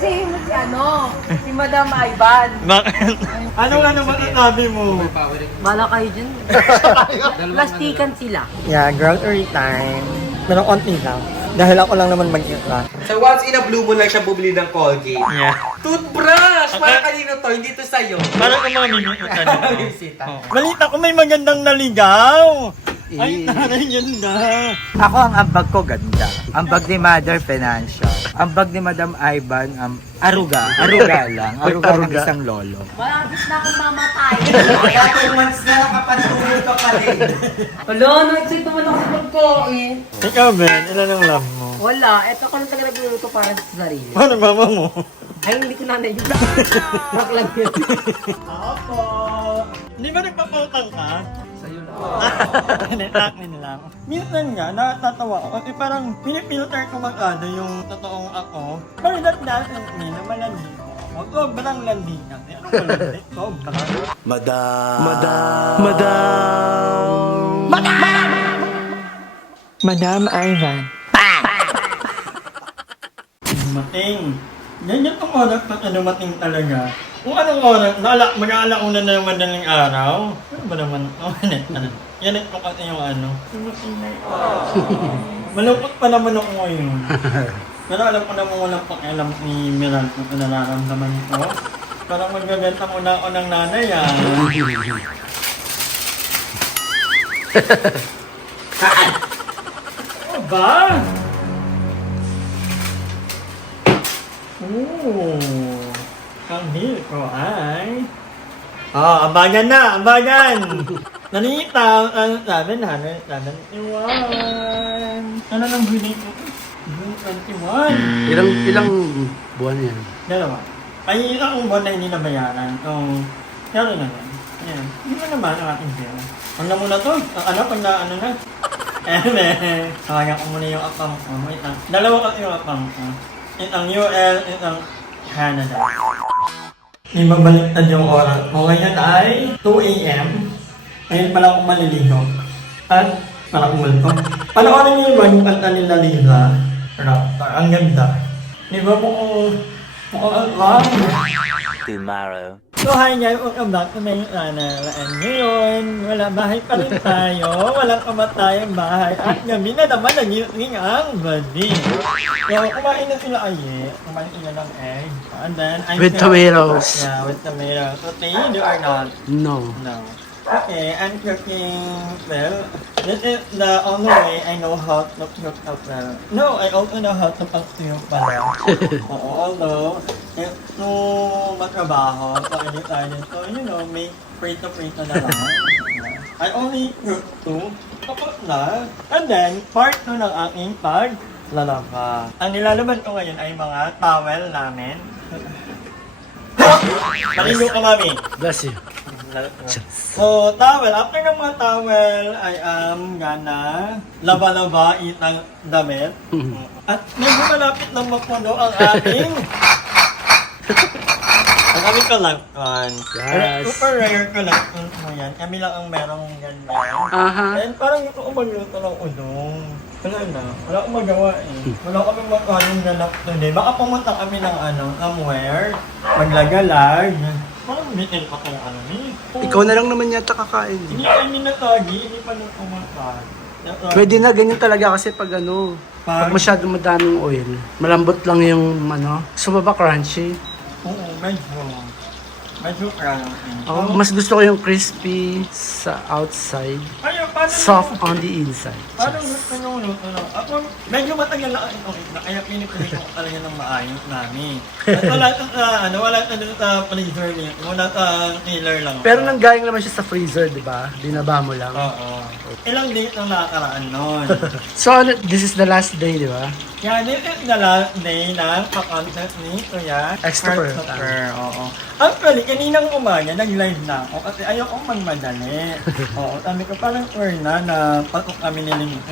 Sisihin mo si si Madam Ivan. Bakit? Anong masasabi mo? Bala kayo dyan. Plastikan sila. Yeah, grocery time. Pero konti lang. Dahil ako lang naman mag-ira. So once in a blue moon lang siya bubili ng Colgate. Yeah. Toothbrush! Para kanino to? Hindi to sa'yo. Parang ang mga mimikita nito. Bisita. Balita ko may magandang naligaw. Ay, taray ganda. Ako ang ambag ko ganda. Ambag ni Mother Financial. Ambag ni Madam Ivan, aruga. Aruga lang. Aruga ng isang lolo. Malapit na akong mamatay. Kaya 2 months na nakapatulog ka pa rin. Wala, na-excite naman ako sa pagkain. Ikaw, Ben, ilan ang love mo? Wala, eto ko lang talaga nagluluto para sa sarili. Ano mama mo? Ay, hindi ko nanay yun. Rock lang yun. Ako. Hindi ba nagpapautang ka? Sa'yo na. Netakin lang. Minsan nga, natatawa ako kasi parang pinipilter ko mag-ano yung totoong ako. Pero that doesn't mean na malandi ko. Sobrang landi kasi. Ano ba landi? Sobrang. Madam Ivan. Dumating. Ganyan ang oras pag dumating talaga. Kung anong oras, mag-aalauna na yung madaling araw. Ano ba naman? Yan ito kasi yung ano. Dumating na yun. Malungkot pa naman ako ngayon. Pero alam ko naman walang pakialam ni Miran kung nararamdaman ko. Parang magaganta muna ako ng nanay Ano ba? Ang hil ko ay... ambagan na! Ambagan! Nanita! Ano sabi na? Ano nang bilhin ko? 21. Ilang buwan yan? Dalawa. Ay, ilang buwan na hindi nabayaran. Pero naman. Ayan. Hindi mo naman ang ating pera. Ano mo na to? Ano pag na ano na? Kaya ko muna yung account ko. Wait lang. Dalawa kasi yung account ko. Itang UL, itang Canada. May mabaliktad yung oras mo. Ngayon ay 2 a.m. Ngayon pala akong maliligo. At para kumulto. Panoorin niyo yung kanta nila Liza. Raptor. Ang ganda. Di ba mukhang wow? Tomorrow. So hi guys, welcome back to my channel. And ngayon, bahay pa rin tayo. Walang kamatayang bahay. At gabi na naman naging ang badi. So kumain na sila kumain sila ng egg. And then, With tomatoes. Yeah, with tomatoes. So you or not? No. No. Okay, I'm cooking, well, this is the only way I know how to cook as well. No, I also know how to pastiyo pala. Although, nung matrabaho, so hindi tayo so may prito-prito na lang. I only cook 2, tapos na. And then, part 2 ng aking paglalaba. Ang nilalaban ko ngayon ay mga towel namin. Maligo ka, mami. Bless you. So, towel. After ng mga towel, I am gonna laba-laba itang damit. At medyo malapit na mapuno ang ating ang aming collection. Yes. Super rare collection mo yan. Kami lang ang merong ganyan. And parang gusto ko magluto ng udong. Wala na. Wala akong magawa Wala kami magkanong ganap today. Baka pumunta kami ng somewhere. Maglagalag. Parang bitin pa kung Ikaw na lang naman yata kakain. Hindi kami natagi. Hindi pa nung pumunta. Pwede na, ganyan talaga kasi pag pag masyadong madaming oil, malambot lang yung gusto mo ba crunchy? Oo, medyo crunchy. Mas gusto ko yung crispy sa outside, Ayun, paano soft on the inside. Paano gusto nyo luto na? Ako, medyo matagal na itong na kaya pinipili ko talaga ng maayos namin. At wala ito wala ito sa freezer niya. Wala sa killer lang. Pero nanggaling naman siya sa freezer, di ba? Dinaba mo lang. Oo. Ilang days ang nakakaraan nun. So, this is the last day, di ba? Yeah, this is the last day ng pa-concert ni Kuya Christopher. Oo. Actually, kaninang umaga, nag-live na ako kasi ayokong magmadali. Oo, sabi ko parang na patok kami ni Limit.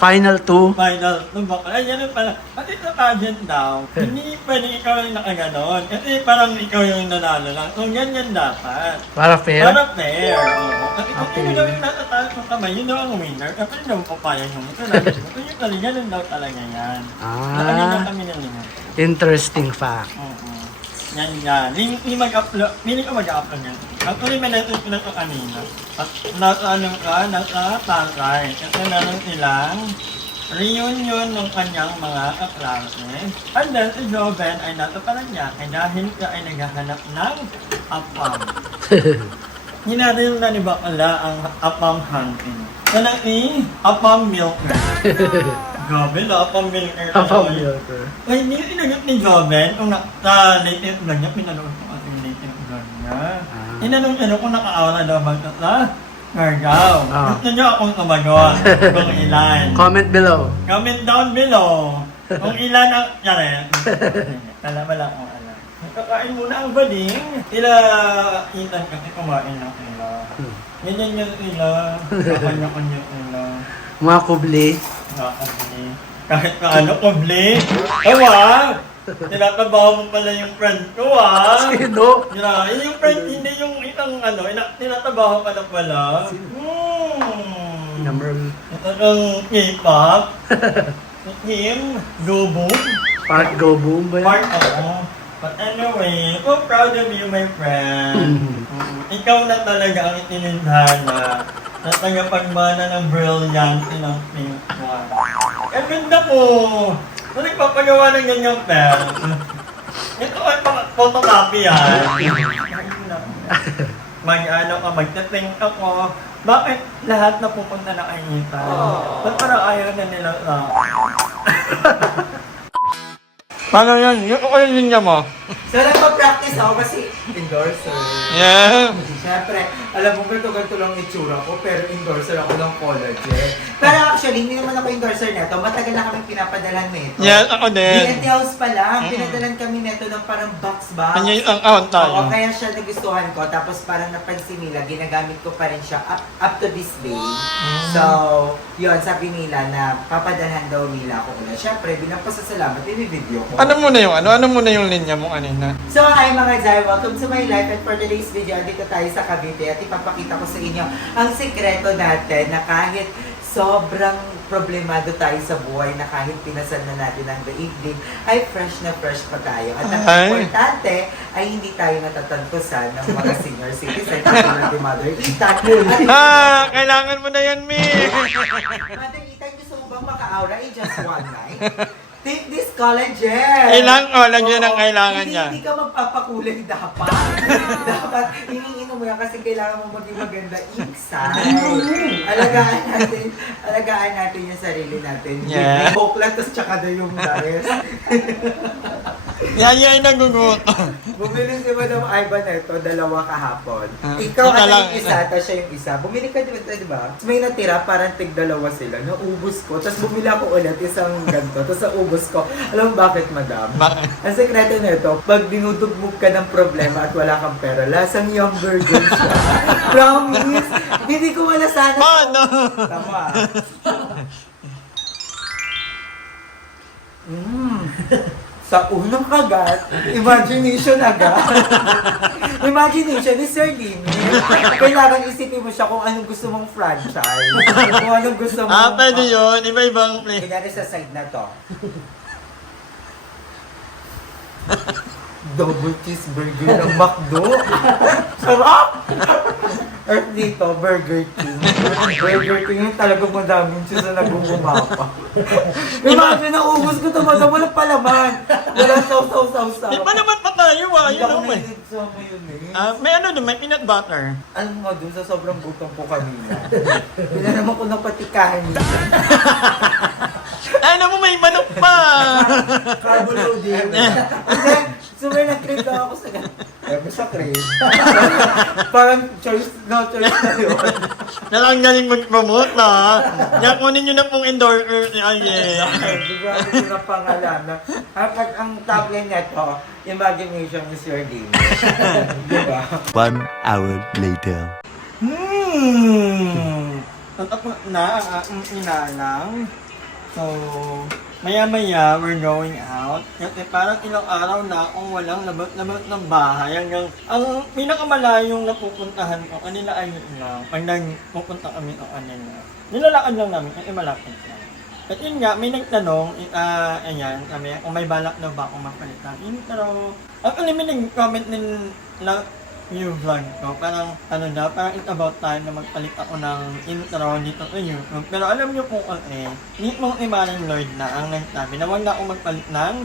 Final 2. Final, ay yan pala. Kasi sa pageant daw, hindi pwede ikaw yung nakaganon. Kasi parang ikaw yung nanalo lang. So, ganyan dapat. Para fair? Para fair, oo. Kasi kung sino daw yung natataas ng kamay, yun daw ang winner. Kasi daw papayag yung ito. Kasi yung ganun daw talaga yan. Nakaganda kami ng Limit. Interesting fact. Oo. Yan. Hindi mag-upload. Hindi ka mag-upload yan. Actually, may natutunan ko kanina. At nakatangkay. Kasi meron silang reunion ng kanyang mga kaklase. And then, si Joven ay nataparanyakay dahil siya ay naghahanap ng apam. Hinaril na ni Bakala ang apam hunting. Sana apam milker. Grabe na, apam milker. Apam milker. Ay, hindi inagot ni Joven kung native vlog niya, pinanood ko ating native vlog niya. Tinanong niya kung nakaawa daw magkata. Gargaw. Gusto niyo akong tumagot kung ilan. Comment below. Comment down below kung ilan ang... Yan. Alam mo lang kung alam. Kakain muna ang bading. Ilan kasi kumain ng ila. Ganyan yung ila. Kakanya-kanya ila. Mga kubli. Nakakabili. Kahit na ano, kubli. Ewa! Tinatabaho mo pala yung friend ko, Sino? Yung friend, hindi yung itang ano, tinatabaho ka na pala. Number... Ito ng K-pop. Kim, Go-Boom. Park Go Boom ba yan? Part ako. But anyway, so proud of you, my friend. Ikaw na talaga ang itinindhana na tagapagmana ng brilliant ng pink one. Ang ganda ko! So, nagpapagawa ng ganyang pen. Ito ay photocopy yan. Magte-think ako. Bakit lahat na pupunta na kay Nita? Ba't parang ayaw na nila na? Paano yan? Yung yung linya mo? So, nagpa-practice ako kasi endorser. Yeah. Siyempre, alam mo, ganito lang itsura ko, pero endorser ako ng collagen. Pero actually, hindi naman ako endorser neto. Matagal na kami pinapadalan nito. Yeah, ako din. BNT House pa lang, pinadalan kami neto ng parang box-box. Ano yung ang tayo? Oo, kaya siya nagustuhan ko. Tapos parang napansin nila, ginagamit ko pa rin siya up to this day. So, yun, sabi nila na papadalhan daw nila ako ulit. Siyempre, bilang pasasalamat, ini-video ko. Ano muna yung ano? Ano muna yung linya mo kanina? So, hi mga Zay! Welcome to my life, and for today's video, dito tayo sa Cavite at ipapakita ko sa inyo ang sikreto natin na kahit sobrang problemado tayo sa buhay, na kahit pinasan na natin ang daigdig, ay fresh na fresh pa tayo. At ang importante ay hindi tayo natatantusan ng mga senior citizens at ni Mother Ethan. Kailangan mo na yan, Mi! Mother Ethan, gusto mo bang maka-aura in just one night? Take this collagen! Ilang lagyan ang kailangan niya? Hindi ka magpapakulay dapat. Dapat iniinom mo yan kasi kailangan mo maging maganda inside. Alagaan natin yung sarili natin. Yeah. Yung Coke lang, tapos tsaka na yung rest. Yan nagugot. Bumili si Madam Ivan na ito, 2 kahapon. Ikaw Ika ano lang. yung isa, tapos siya yung isa. Bumili ka di ba? May natira, parang tig-2 sila. Naubos ko, tapos bumili ako ulit isang ganito, tapos naubos ko. Alam mo bakit, Madam? Bakit? Ang sekreto nito, pag dinudugmog ka ng problema at wala kang pera, lasang yung burger siya. Promise! Hindi ko wala sana. Paano? Tama. Sa unang kagat, imagination agad. Imagination is Sir Lim. Kailangan isipin mo siya kung anong gusto mong franchise. Kung anong gusto mong... Pwede yun. Iba-ibang play. Kunyari sa side na to. Double cheeseburger ng McDo. Sarap! At dito, Burger King. Burger King yung talagang madaming cheese na nagugumapa. Imagine, naubos ko ito, madam. Walang palaman. Walang sausaw-sausaw. Di pa naman pa tayo, Hindi Yun ako naman. mahilig sa mayonnaise. May ano doon, may peanut butter. Ano nga dun sa sobrang gutom ko kanina. Hindi naman ko napatikahan niya. Ay, mo may manok pa! Carbo loading. And then, so may nag-crave lang ako sa sa crave. Parang choice na yun. Galing mag-promote na. Yan, kunin nyo na pong endorser ni Aye. Sigurado ko na pangalan. Kapag ang tagline nito, imagination is your game. Diba? 1 hour later. Tatapos na ang aking inalang. So, maya-maya, we're going out. Kasi parang ilang araw na akong walang labot-labot ng bahay. Hanggang, ang pinakamalayong napupuntahan ko, kanila ay yun lang. Pag nagpupunta kami o kanila. Nilalakad lang namin kasi malapit lang. At yun nga, may nagtanong, ayan, kami, kung may balak na ba akong magpalit ng intro. Actually, may nag-comment din na new vlog ko. Parang, parang it's about time na magpalit ako ng intro dito sa YouTube. Pero alam niyo po hindi mong imalang Lord na ang nagsabi na wag na akong magpalit ng,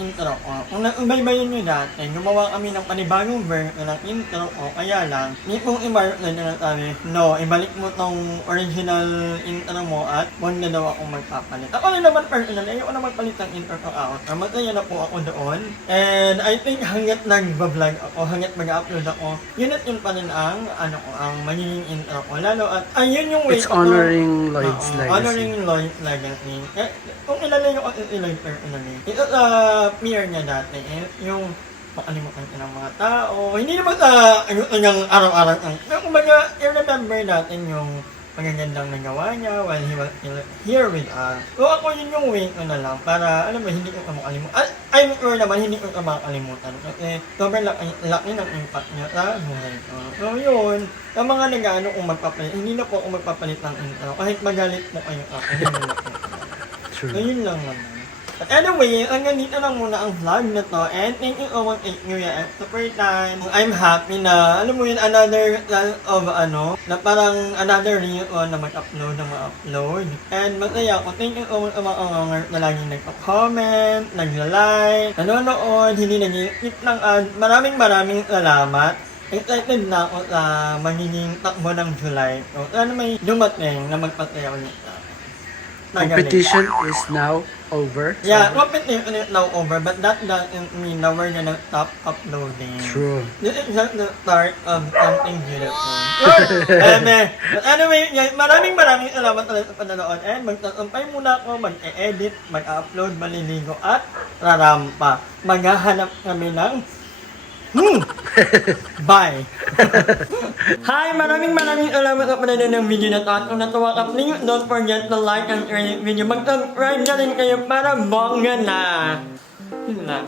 intro ko. Kung nag-ubaybayin nyo dati, gumawa kami ng panibagong version ng intro ko, kaya lang, hindi mong imalang Lord na nagsabi, no, ibalik mo tong original intro mo at wag na daw akong magpapalit. Ako rin naman personally, ayoko na magpalit ng intro ko out. Masaya na po ako doon. And I think hanggat nag-vlog ako, hanggat mag-upload ako, yun at yun pa rin ang, ang magiging intro ko. Lalo at, ayun yung way It's honoring Lloyd's legacy. Honoring Lloyd's legacy. Kung ilalay ko Lloyd personally, ito sa peer niya dati, yung makalimutan ka ng mga tao. Hindi naman sa yung araw-araw. Pero kumbaga, i-remember natin yung magagandang nagawa niya while he was still here with us. So ako yun yung way ko na lang para, alam mo, hindi ko makalimutan. I'm sure naman, hindi ko makalimutan. Kasi sobrang laki ng impact niya sa buhay ko. So yun, sa mga nag-ano kung magpapalit, hindi na po ako magpapalit ng intro. Kahit magalit mo kayo ako, hindi na po. True. So yun lang naman. But anyway, hanggang dito lang muna ang vlog na to. And thank you so much, New Year Super Time. I'm happy na, alam mo yun, another of na parang another reel na mag-upload na ma-upload. And masaya ako. Thank you so much sa mga na laging nagpa-comment, nagla-like, nanonood, hindi nag-skip ng ad. Maraming salamat. Excited na ako sa magiging takbo ng July. So, sana may dumating na magpasaya ulit sa akin. Competition is now over. Yeah, competition is now over, but that doesn't mean that we're gonna stop uploading. True. This is just the start of something beautiful. Anyway, maraming salamat ulit sa panonood. And magtatampay muna ako, mag-edit, mag-upload, maliligo at rarampa. Maghahanap kami ng bye! Hi! Maraming salamat sa panonood ng video na to. At kung natuwa ka, please don't forget to like and share this video. Mag-subscribe na rin kayo para bongga na! Yun lang.